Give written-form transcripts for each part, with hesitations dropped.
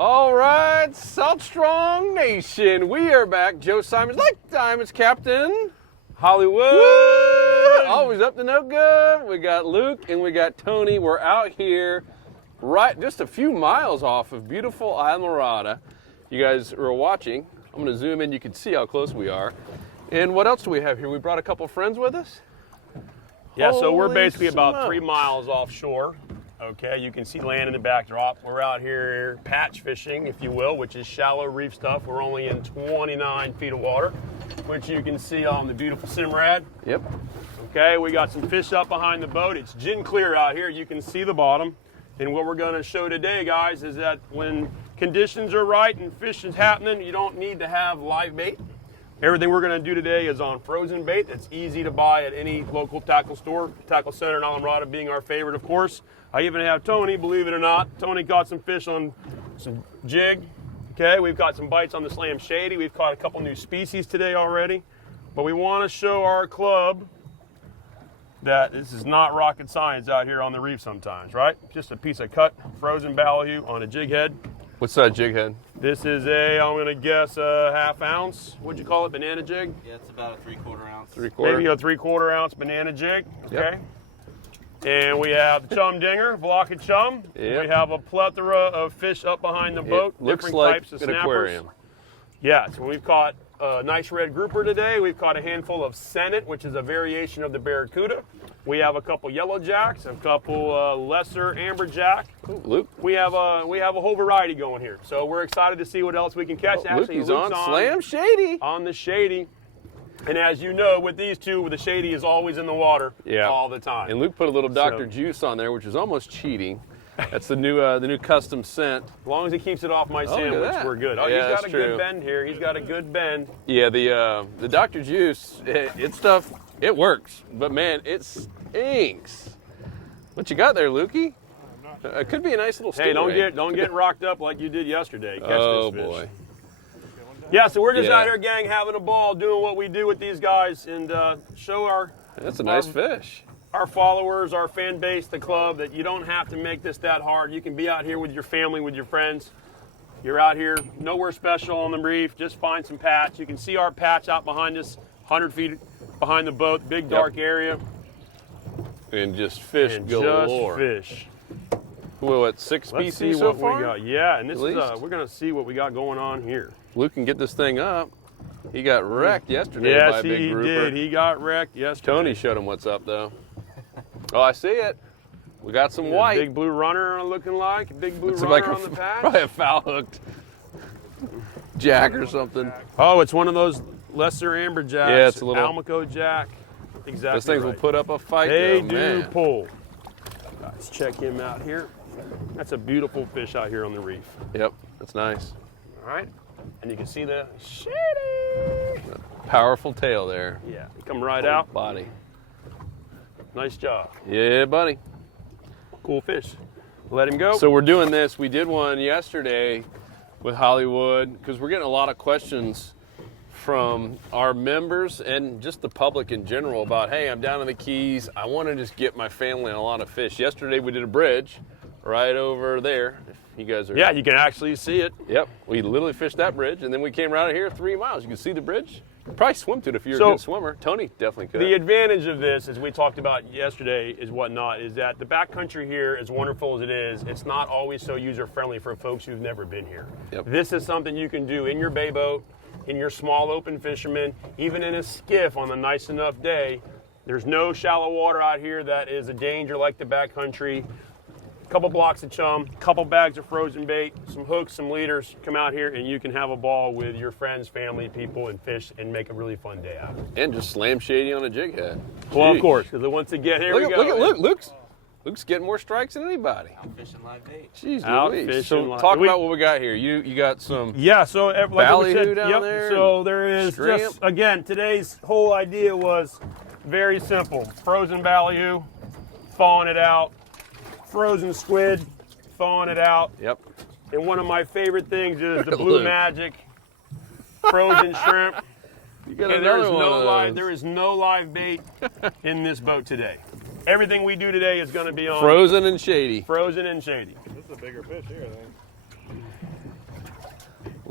All right, Salt Strong Nation, we are back. Joe Simons, like Diamonds Captain. Hollywood. Woo! Always up to no good. We got Luke and we got Tony. We're out here right just a few miles off of beautiful Islamorada. You guys are watching. I'm going to zoom in. You can see how close we are. And what else do we have here? We brought a couple friends with us. Yeah, so we're Holy basically about smokes. 3 miles offshore. Okay, you can see land in the backdrop. We're out here patch fishing, if you will, which is shallow reef stuff. We're only in 29 feet of water, which you can see on the beautiful Simrad. Yep. Okay, we got some fish up behind the boat. It's gin clear out here. You can see the bottom. And what we're going to show today, guys, is that when conditions are right and fish is happening, you don't need to have live bait. Everything we're going to do today is on frozen bait. That's easy to buy at any local tackle store. Tackle Center in Islamorada being our favorite, of course. I even have Tony, believe it or not. Tony caught some fish on some jig. Okay, we've got some bites on the Slam Shady. We've caught a couple new species today already. But we want to show our club that this is not rocket science out here on the reef sometimes, right? Just a piece of cut frozen ballou on a jig head. What's that jig head? This is I'm going to guess a ½ ounce. What'd you call it, banana jig? Yeah, it's about a 3/4 ounce. Maybe a 3/4 ounce banana jig, okay? Yep. And we have the chum dinger, block of chum. Yep. We have a plethora of fish up behind the boat, It looks different like types of an snappers. aquarium. Yeah, so we've caught a nice red grouper today. We've caught a handful of Senate, which is a variation of the barracuda. We have a couple yellow jacks, a couple lesser amberjack. Ooh, Luke. We have a whole variety going here. So we're excited to see what else we can catch. Luke, he's Luke's on Slam Shady. on the Shady. And as you know, with these two, the Shady is always in the water all the time. And Luke put a little Dr. Juice on there, which is almost cheating. That's the new custom scent. As long as he keeps it off my look at sandwich, that. we're good. Oh, Yeah, he's got that's a good true. bend here. He's got a good bend. Yeah, the Dr. Juice, it's stuff. It works, but man, it stinks. What you got there, Lukey? It could be a nice little. Hey, stingray. don't get rocked up like you did yesterday. Catch Oh this fish. boy. Yeah, so we're just Yeah. out here, gang, having a ball, doing what we do with these guys, and show That's a nice fish. our followers, our fan base, the club, that you don't have to make this that hard. You can be out here with your family, with your friends. You're out here, nowhere special on the reef. Just find some patch. You can see our patch out behind us, 100 feet behind the boat, big dark area. And just fish And galore. just fish. Well, what, 6 Let's see species so what far? we got. Yeah, and this At is least? we're gonna see what we got going on here. Luke can get this thing up. He got wrecked yesterday by Yes, a big he grouper. did. He got wrecked yesterday. Tony showed him what's up though. Oh, I see it. We got some Yeah, white. big blue runner looking like. Big blue Looks runner like on the patch. probably a foul hooked jack or something. Oh, it's one of those lesser amberjacks. Yeah, it's a little- Almaco jack. Exactly. Those things will right. put up a fight. They though, do man. pull. Let's check him out here. That's a beautiful fish out here on the reef. Yep, that's nice. All right, and you can see the Shady. Powerful tail there. Yeah, come right out. Body. Nice job. Yeah, buddy. Cool fish. Let him go. So we're doing this. We did one yesterday with Hollywood because we're getting a lot of questions from our members and just the public in general about, hey, I'm down in the Keys. I want to just get my family on a lot of fish. Yesterday we did a bridge right over there. If you guys are. yeah, you can actually see it. Yep. We literally fished that bridge, and then we came around here 3 miles. You can see the bridge. You could probably swim to it if you're a So- good swimmer. Tony definitely could. The advantage of this, as we talked about yesterday, is whatnot, is that the backcountry here, as wonderful as it is, it's not always so user-friendly for folks who've never been here. Yep. This is something you can do in your bay boat, in your small open fisherman, even in a skiff on a nice enough day. There's no shallow water out here that is a danger like the backcountry. Couple blocks of chum, couple bags of frozen bait, some hooks, some leaders. Come out here and you can have a ball with your friends, family, people, and fish, and make a really fun day out of it. And just slam Shady on a jig head. Well, of Jeez. course, because once again, here Look we at, go. look at Luke's getting more strikes than anybody. I'm fishing live bait. Jeez Out Louise. fishing So live- talk we- about what we got here. You got some. Yeah, so like we Ballyhoo said, down yep, there so and there is shrimp. just, again, today's whole idea was very simple. Frozen ballyhoo, thawing it out. Frozen squid, thawing it out. Yep. And one of my favorite things is the Look. Blue Magic frozen shrimp. You got And there another is one no of live, those. there is no live bait in this boat today. Everything we do today is going to be on Frozen and Shady. frozen and shady. This is a bigger fish here, I think.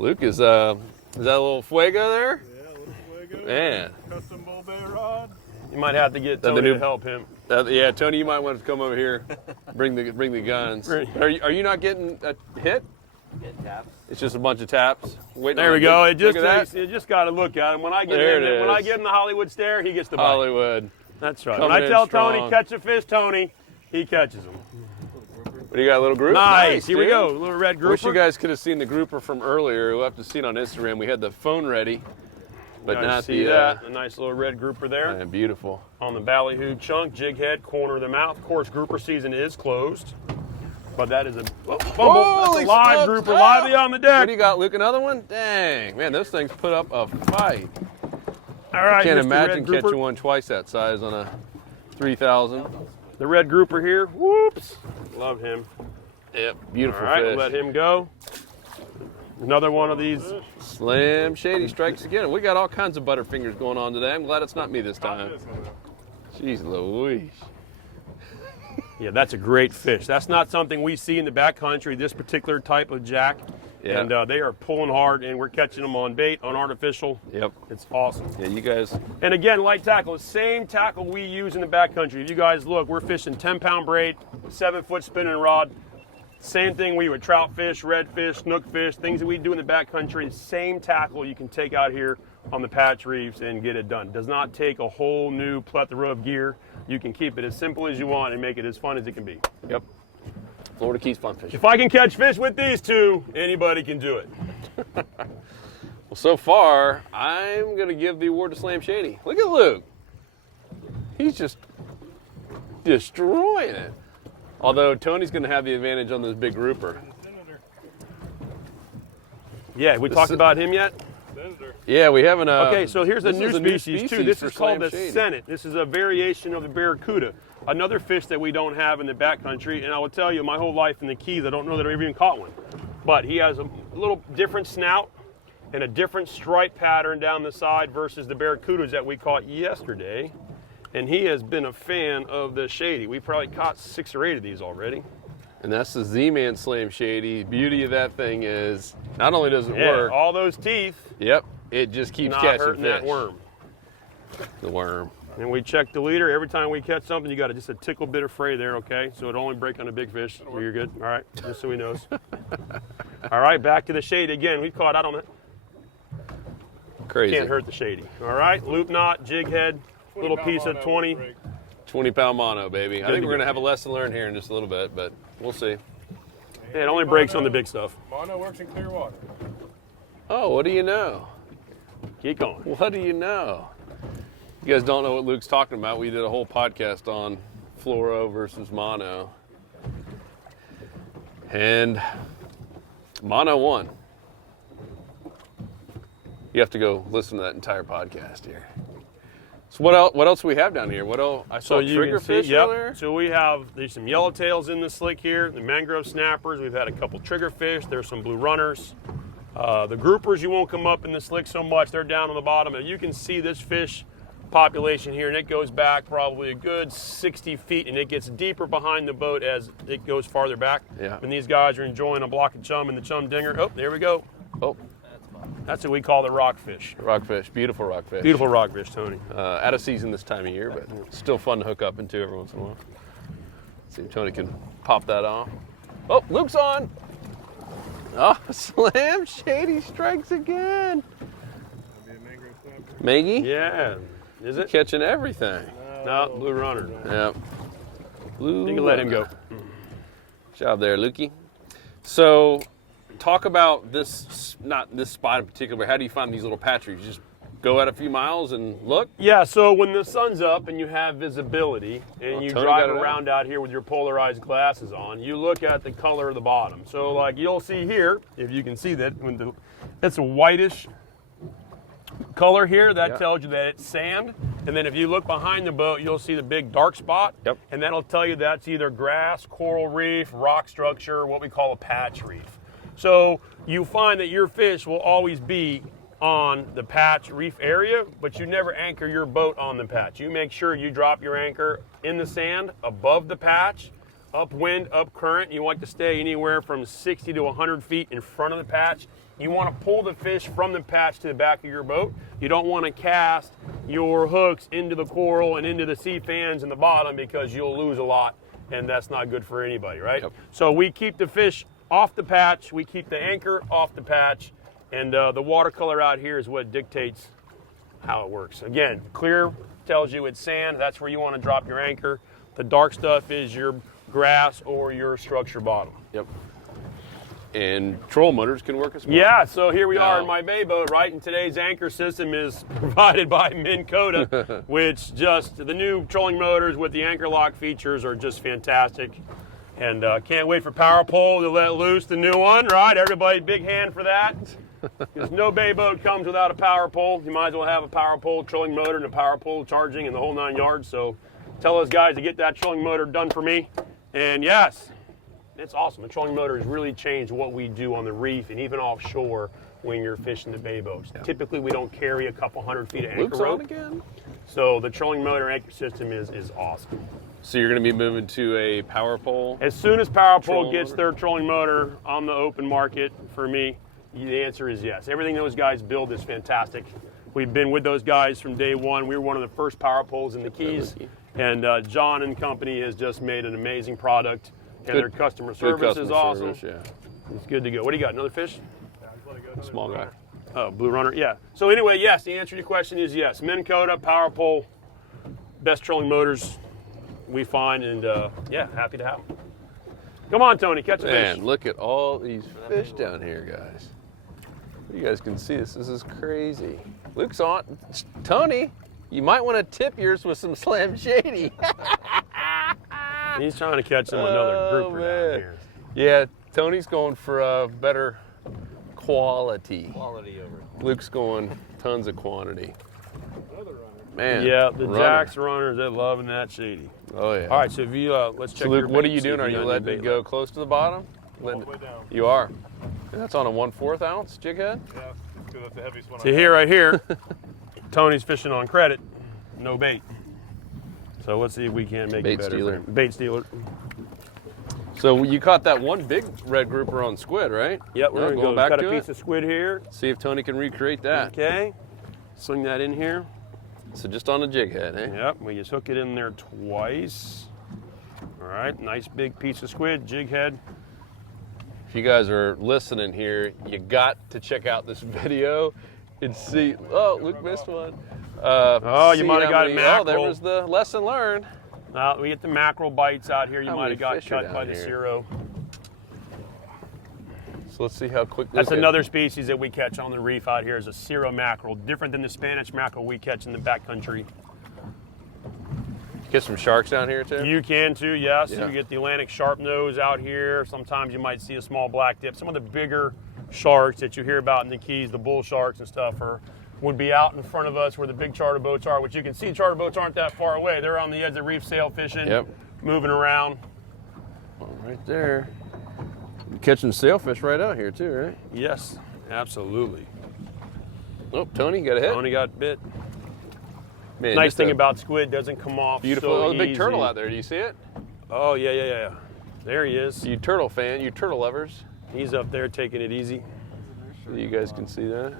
Luke is that a little fuego there? Yeah, a little fuego. Man. Custom bull bait rod. You might have to get That the Tony new- to help him. Yeah, Tony, you might want to come over here. Bring the guns. Are you not getting a hit? Get taps. It's just a bunch of taps. Waiting There on we go. Look It just at that. you just got to look at him. When I get There him, it when I is. give him the Hollywood stare, he gets the bite. Hollywood. That's right. Coming When I in tell strong. Tony catch a fish, Tony, he catches them. What do you got, a little group? Nice. Here we dude. go. A little red grouper. Wish you guys could have seen the grouper from earlier. You'll have to see it on Instagram. We had the phone ready, but Guys not see the. that. A nice little red grouper there Man, beautiful. on the ballyhoo chunk, jig head, corner of the mouth. Of course, grouper season is closed, but that is a fumble. That's Holy a live smokes. grouper, Oh! lively on the What deck. do you got, Luke? Another one? Dang, man, those things put up a fight. All right, Can't Mr. imagine red grouper. catching one twice that size on a 3,000. The red grouper here. Whoops. Love him. Yep, All beautiful right, fish. we'll let him go. Another one of these. Slim Shady strikes again. We got all kinds of butterfingers going on today. I'm glad it's not me this time. This one, though. Jeez Louise. Yeah, that's a great fish. That's not something we see in the backcountry, this particular type of jack. Yeah. And they are pulling hard, and we're catching them on bait, on artificial. Yep. It's awesome. Yeah, you guys. And again, light tackle, the same tackle we use in the backcountry. If you guys look, we're fishing 10-pound braid, 7-foot spinning rod. Same thing we would trout fish, redfish, snook fish, things that we do in the backcountry. Same tackle you can take out here on the Patch Reefs and get it done. Does not take a whole new plethora of gear. You can keep it as simple as you want and make it as fun as it can be. Yep. Florida Keys fun fishing. If I can catch fish with these two, anybody can do it. Well, so far, I'm going to give the award to Slam Shady. Look at Luke. He's just destroying it. Although Tony's going to have the advantage on this big grouper. Yeah, we talked about him yet? Senator. Yeah, we haven't. Okay, so here's a this new is a species too. This for is called Slam the Shady. Senate. This is a variation of the barracuda, another fish that we don't have in the backcountry. And I will tell you, my whole life in the Keys, I don't know that I've even caught one. But he has a little different snout and a different stripe pattern down the side versus the barracudas that we caught yesterday. And he has been a fan of the Shady. We probably caught 6 or 8 of these already. And that's the Z-Man Slam Shady. Beauty of that thing is not only does it Yeah, work, all those teeth, yep, it just keeps not catching hurting fish. that worm. The worm. And we check the leader. Every time we catch something, you got just a tickle bit of fray there, okay? So it'll only break on a big fish. So you're good. All right, just so he knows. All right, back to the Shady again. We caught out on it. Crazy. Can't hurt the Shady. All right, loop knot, jig head, little piece of 20. 20-pound mono, baby. I Good think to we're going to go. have a lesson learned here in just a little bit, but we'll see. Yeah, it only breaks on the big stuff. Mono works in clear water. Oh, what do you know? Keep going. What do you know? You guys don't know what Luke's talking about. We did a whole podcast on fluoro versus mono. And mono won. You have to go listen to that entire podcast here. So what else do we have down here? What else? I saw you can see, triggerfish earlier. So there's some yellowtails in the slick here, the mangrove snappers. We've had a couple triggerfish. There's some blue runners. The groupers, you won't come up in the slick so much. They're down on the bottom. And you can see this fish population here, and it goes back probably a good 60 feet, and it gets deeper behind the boat as it goes farther back. Yeah. And these guys are enjoying a block of chum in the chum dinger. Oh, there we go. Oh, That's what we call the rockfish. rockfish. Beautiful rockfish. Beautiful rockfish, Tony. Out of season this time of year, but still fun to hook up into every once in a while. See if Tony can pop that off. Oh, Luke's on. Oh, Slam Shady strikes again. That'd be a mangrove snapper. Maggie, Yeah. Is it? catching everything. No, blue runner. Yep. Blue. You can let him go. Job there, Lukey. So, talk about this, not this spot in particular, but how do you find these little patches? You just go out a few miles and look? Yeah, so when the sun's up and you have visibility and Well, you Tony drive got it around out here with your polarized glasses on, you look at the color of the bottom. So like you'll see here, if you can see that, it's a whitish color here. That Yeah. tells you that it's sand. And then if you look behind the boat, you'll see the big dark spot. Yep. And that'll tell you that's either grass, coral reef, rock structure, what we call a patch reef. So you find that your fish will always be on the patch reef area, but you never anchor your boat on the patch. You make sure you drop your anchor in the sand above the patch upwind, up current. You want to stay anywhere from 60 to 100 feet in front of the patch. You want to pull the fish from the patch to the back of your boat. You don't want to cast your hooks into the coral and into the sea fans in the bottom because you'll lose a lot, and that's not good for anybody, right? Yep. So we keep the fish off the patch. We keep the anchor off the patch, and the watercolor out here is what dictates how it works. Again, clear tells you it's sand. That's where you want to drop your anchor. The dark stuff is your grass or your structure bottom. Yep. And trolling motors can work as well. Yeah, so here we are Now- in my bay boat, right? And today's anchor system is provided by Minn Kota, which just the new trolling motors with the anchor lock features are just fantastic. And can't wait for Power Pole to let loose the new one, right? Everybody, big hand for that. Because no bay boat comes without a power pole. You might as well have a power pole, trolling motor, and a power pole charging and the whole 9 yards. So tell those guys to get that trolling motor done for me. And yes, it's awesome. The trolling motor has really changed what we do on the reef and even offshore when you're fishing the bay boats. Yeah. Typically, we don't carry a couple 100 feet of anchor Luke's on rope. again. So the trolling motor anchor system is awesome. So you're going to be moving to a power pole. As soon as Power Pole Trolling gets motor? their trolling motor on the open market for me, the answer is yes. Everything those guys build is fantastic. We've been with those guys from day one. We were one of the first power poles in the Keys, and John and company has just made an amazing product, and their customer Good service customer is awesome. service, It's good to go. What do you got? Another fish? yeah. Small guy. Oh, blue runner. Yeah. So anyway, yes. The answer to your question is yes. Minn Kota, power pole, best trolling motors we find, and yeah, happy to have them. Come on, Tony, catch a fish. Man, look at all these fish down here, guys. You guys can see this. This is crazy. Luke's on. Tony, you might want to tip yours with some Slam Shady. He's trying to catch them another grouper down here. Yeah, Tony's going for a better quality. Quality over. Luke's going tons of quantity. Man. Yeah, the runner. Jack's runners, they're loving that shady. Oh, yeah. All right, so if you let's check. So, Luke, your what are bait, you see if doing? Are you got any letting it bait go left. close to the bottom? All the way down. You are. And that's on a 1/4 ounce jig head? Yeah, because that's the heaviest one. So here, right here, Tony's fishing on credit, no bait. So let's see if we can make Bait it better. stealer. for him. Bait stealer. So you caught that one big red grouper on squid, right? Yep, we're Yeah, gonna going go back cut a to piece it. of squid here. See if Tony can recreate that. Okay, swing that in here. So just on a jig head, eh? Yep, we just hook it in there twice. All right, nice big piece of squid, jig head. If you guys are listening here, you got to check out this video and see. Oh, Luke missed one. Oh, you see might have how got many- mackerel. Oh, there was the lesson learned. We get the mackerel bites out here. You How might many have got fish are cut by down the here? Ciro. So let's see how quick. That's Luke- another species that we catch on the reef out here is a Ciro mackerel, different than the Spanish mackerel we catch in the backcountry. Get some sharks down here too. You can too, yes. Yeah. You get the Atlantic sharp nose out here. Sometimes you might see a small black dip. Some of the bigger sharks that you hear about in the Keys, the bull sharks and stuff, would be out in front of us where the big charter boats are, which you can see charter boats aren't that far away. They're on the edge of reef sail fishing, Yep. moving around. Oh, right there. Catching sailfish right out here too, right? Yes, absolutely. Oh, Tony got a hit. Only got bit. Man, Nice just thing a about squid, doesn't come off beautiful. so Oh, the big easy. turtle out there. Do you see it? Oh, yeah. There he is. You turtle fan, you turtle lovers. He's up there taking it easy. You guys can see that.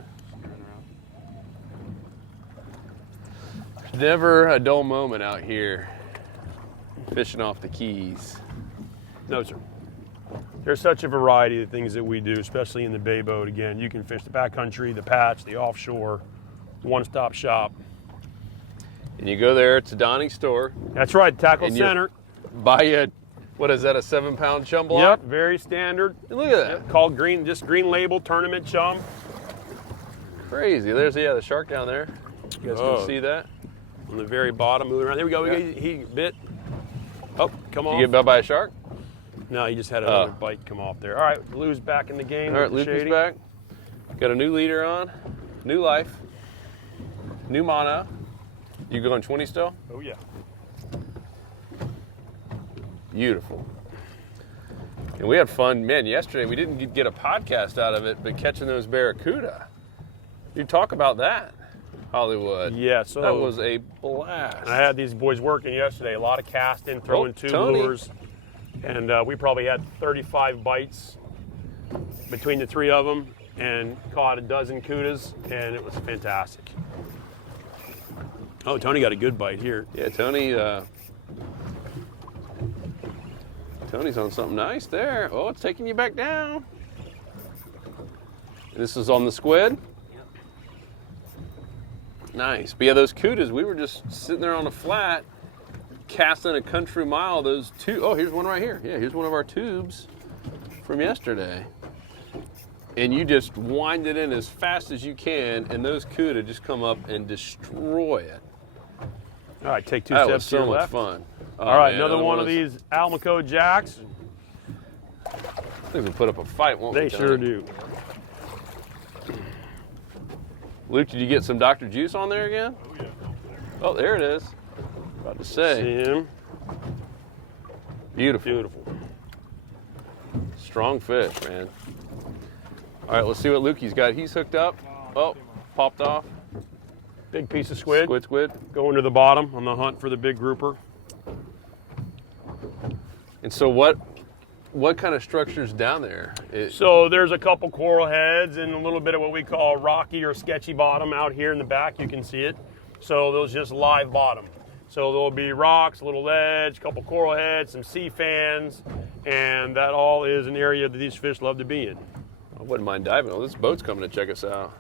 Never a dull moment out here fishing off the Keys. No, sir. There's such a variety of things that we do, especially in the bay boat. Again, you can fish the backcountry, the patch, the offshore, one-stop shop. And you go there, it's a Donnie store, That's right, tackle And you- center. buy you, what is that, a 7-pound chum block? Yep, very standard. Look at that. Called green, just green label tournament chum. Crazy. There's, the shark down there. You guys Oh. can see that. On the very bottom, moving around. There we go. Yeah. He bit. Oh, come on. You get bit by a shark? No, he just had another bite come off there. All right, Lou's back in the game. All right, with Luke is Shady. back. Got a new leader on, new life, new mono. You going 20 still? Oh yeah. Beautiful. And we had fun, man. Yesterday we didn't get a podcast out of it, but catching those barracuda. You talk about that, Hollywood. Yeah, so That was a blast. I had these boys working yesterday. A lot of casting, throwing two Tony. lures. And we probably had 35 bites between the three of them and caught a dozen cudas, and it was fantastic. Oh, Tony got a good bite here. Yeah, Tony. Tony's on something nice there. Oh, it's taking you back down. This is on the squid. Nice. But yeah, those cudas, we were just sitting there on a flat, casting a country mile. Those two, oh, here's one right here. Yeah, here's one of our tubes from yesterday. And you just wind it in as fast as you can, and those cuda just come up and destroy it. All right, take two That steps was so to your much left. fun. Oh, All right, man, another that one of was- these Almaco jacks. I think we put up a fight, won't we? They Tony? sure do. Luke, did you get some Dr. Juice on there again? Oh, yeah. Oh, there it is. About to say. See him? Beautiful. Beautiful. Strong fish, man. All right, let's see what Lukey's got. He's hooked up. Oh, popped off. Big piece of squid. Squid. Going to the bottom on the hunt for the big grouper. And so what kind of structure's down there? So there's a couple coral heads and a little bit of what we call rocky or sketchy bottom out here in the back. You can see it. So those just live bottom. So there'll be rocks, a little ledge, a couple coral heads, some sea fans, and that all is an area that these fish love to be in. I wouldn't mind diving. Oh, this boat's coming to check us out.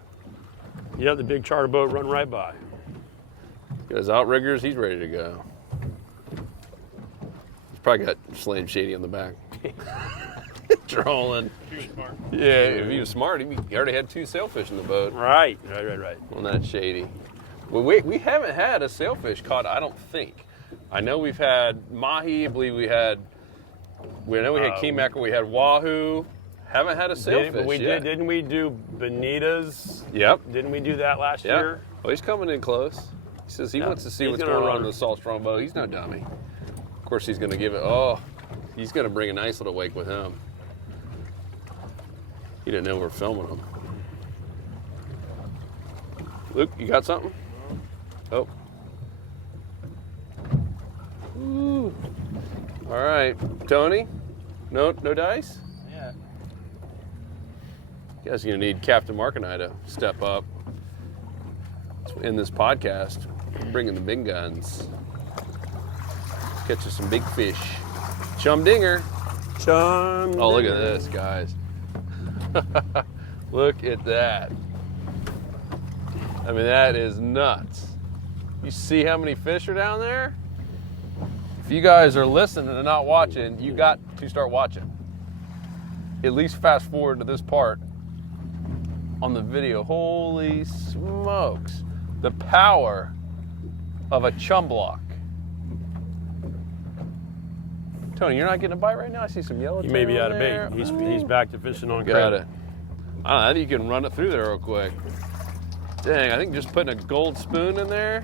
Yeah, the big charter boat run right by. Got his outriggers. He's ready to go. He's probably got Slam Shady on the back. Trolling. He was smart. Yeah, if he was smart, he already had 2 sailfish in the boat. Right. On that Shady. Well, we haven't had a sailfish caught, I don't think. I know we've had mahi. I believe we had king mackerel. We had wahoo. Haven't had a sailfish yet. Didn't we do bonitas? Yep. Didn't we do that last year? Oh, he's coming in close. He says he wants to see He's what's gonna going on run. in the Salt Strong boat. He's no dummy. Of course, he's going to give it. Oh, he's going to bring a nice little wake with him. He didn't know we were filming him. Luke, you got something? Oh. Ooh. All right, Tony. No dice. Yeah. You guys are going to need Captain Mark and I to step up in this podcast, bringing the big guns. Catch us some big fish. Chum dinger. Chum. Oh, look at this, guys. Look at that. I mean, that is nuts. You see how many fish are down there? If you guys are listening and not watching, you got to start watching. At least fast forward to this part on the video. Holy smokes. The power of a chum block. Tony, you're not getting a bite right now? I see some yellow. He may be out of there. bait. He's back to fishing on Got credit. it. I think you can run it through there real quick. Dang, I think just putting a gold spoon in there.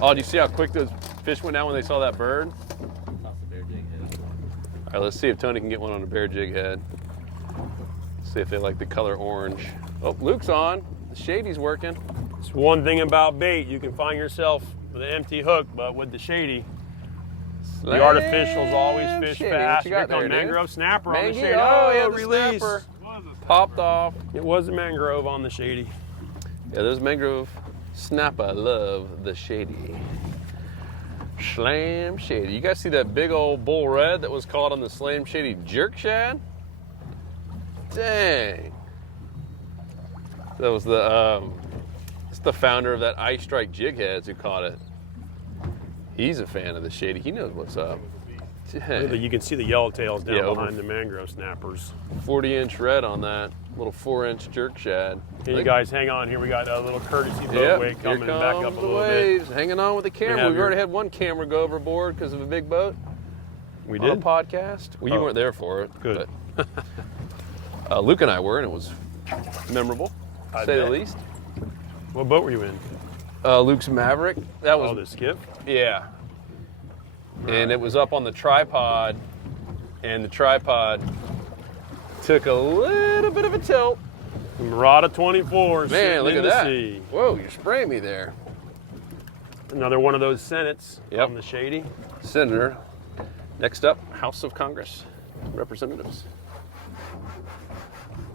Oh, do you see how quick those fish went down when they saw that bird? That's a bear jig head. All right, let's see if Tony can get one on a bear jig head. See if they like the color orange. Oh, Luke's on. The Shady's working. It's one thing about bait. You can find yourself with an empty hook, but with the shady, the artificials always fish Shady. fast. What you got Here there, comes dude? mangrove snapper on the Mangy? shady. Oh, yeah, the release. snapper. Popped off. It was a mangrove on the shady. Yeah, those mangrove snapper love the Shady. Slam Shady. You guys see that big old bull red that was caught on the Slam Shady jerk shad? Dang. That was it's the founder of that Ice Strike Jig Heads who caught it. He's a fan of the Shady. He knows what's up. Dang. You can see the yellowtails down Yeah, over- behind the mangrove snappers. 40-inch red on that little 4-inch jerk shad. Hey, you guys, hang on here. We got a little courtesy boat Yep, wake here coming back up a comes the little bit. waves. Hanging on with the camera. have We've your- already had one camera go overboard because of a big boat. We On a did. podcast. Well, you Oh. weren't there for it. Good. But, Luke and I were, and it was memorable, to I say the bet. least. What boat were you in? Luke's Maverick. That was Oh, the skiff. yeah. And it was up on the tripod, and the tripod took a little bit of a tilt. Murata 24. Man, sitting look in at the that. sea. Whoa, you're spraying me there. Another one of those senates Yep. on the shady. Senator. Next up, House of Congress Representatives.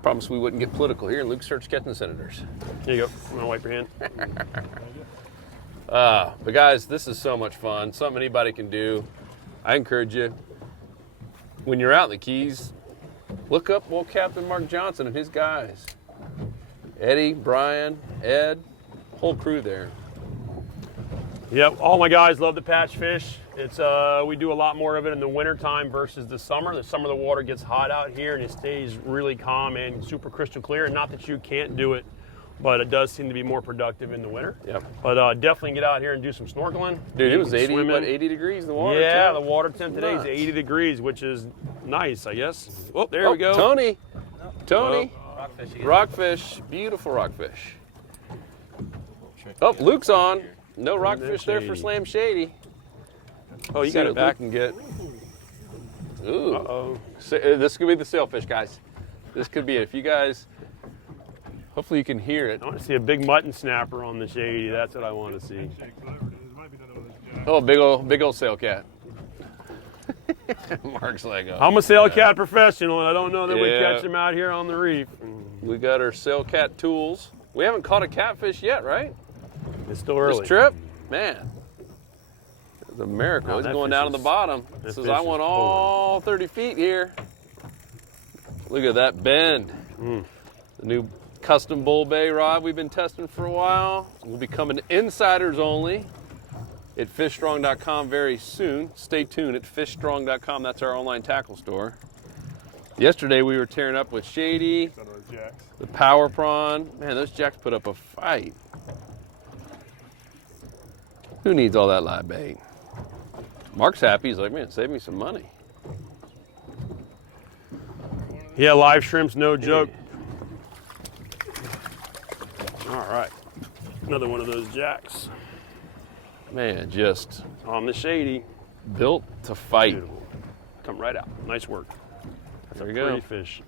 Promise we wouldn't get political here. Luke starts catching senators. Here you go. I'm gonna wipe your hand. But guys, this is so much fun. Something anybody can do. I encourage you, when you're out in the Keys, look up old Captain Mark Johnson and his guys. Eddie, Brian, Ed, whole crew there. Yep, all my guys love to patch fish. It's we do a lot more of it in the wintertime versus the summer. The summer the water gets hot out here and it stays really calm and super crystal clear. And not that you can't do it, but it does seem to be more productive in the winter. Yep. But definitely get out here and do some snorkeling. Dude, it was You can 80, swim what, in. 80 degrees in the water? Yeah, too? the water temp today is Nuts. 80 degrees, which is nice, I guess. Oh, there we go. Tony. Tony. Rockfish again. Rockfish. Beautiful rockfish. Oh, Luke's on. No rockfish there for shady. Slam Shady. Oh, you See got what it back. Luke can get. Ooh. Uh-oh. This could be the sailfish, guys. This could be it. If you guys, hopefully you can hear it. I want to see a big mutton snapper on the shady. That's what I want to see. Oh, big old sail cat. Mark's like, oh, I'm a sail cat professional, and I don't know that we Yeah. catch them out here on the reef. we got our sail cat tools. We haven't caught a catfish yet, right? It's still early. This trip, man. It's a miracle. Oh, He's that going fish down to the is- bottom. that Says, fish I is want pulling. all 30 feet here. Look at that bend. Mm. The new custom bull bay rod we've been testing for a while. Will be coming to insiders only at fishstrong.com very soon. Stay tuned at fishstrong.com. That's our online tackle store. Yesterday we were tearing up with Shady, Son of those jacks. the power prawn. Man, those jacks put up a fight. Who needs all that live bait? Mark's happy. He's like, man, save me some money. Yeah, live shrimp's no joke. All right. Another one of those jacks Man, just on the shady. built to fight. Beautiful. Come right out. Nice work. There you Pretty go. fish.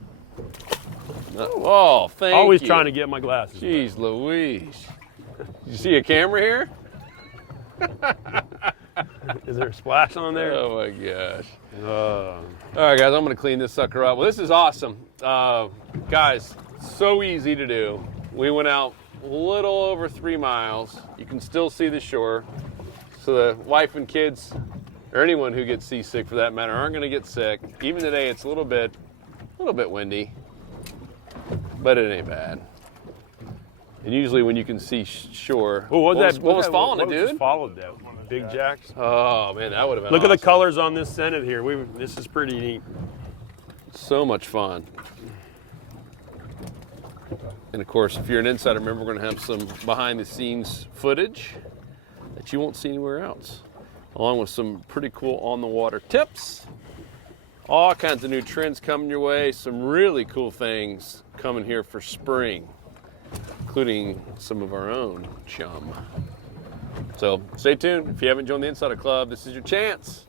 Oh, thank Always you. trying to get my glasses. back. Jeez Louise. You see a camera here? Is there a splash on there? Oh my gosh. Uh, All right, guys, I'm gonna clean this sucker up. Well, this is awesome. Guys, so easy to do. We went out a little over 3 miles. You can still see the shore. So the wife and kids, or anyone who gets seasick for that matter, aren't gonna get sick. Even today, it's a little bit windy, but it ain't bad. And usually when you can see shore, what was that? What was following what it, was dude? followed that? Big jacks. Oh man, that would have been Look at the awesome. colors on this Senate here. This is pretty neat. So much fun. And of course, if you're an insider member, we're going to have some behind the scenes footage that you won't see anywhere else, along with some pretty cool on the water tips. All kinds of new trends coming your way. Some really cool things coming here for spring, including some of our own chum. So stay tuned. If you haven't joined the Insider Club, this is your chance.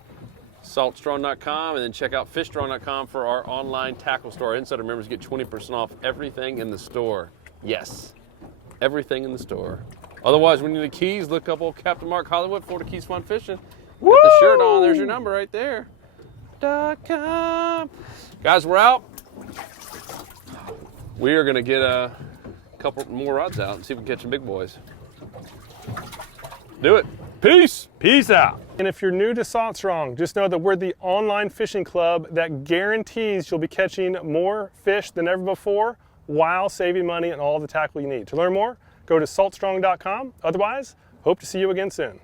Saltstrong.com, and then check out fishstrong.com for our online tackle store. Our Insider members get 20% off everything in the store. Yes, everything in the store. Otherwise, when you're in the Keys, look up old Captain Mark Hollywood, Florida Keys Fun Fishing. Got the shirt on. There's your number right there. .com. Guys, we're out. We are going to get a couple more rods out and see if we can catch some big boys. Do it. Peace. Peace out. And if you're new to Salt Strong, just know that we're the online fishing club that guarantees you'll be catching more fish than ever before while saving money on all the tackle you need. To learn more, go to saltstrong.com. Otherwise, hope to see you again soon.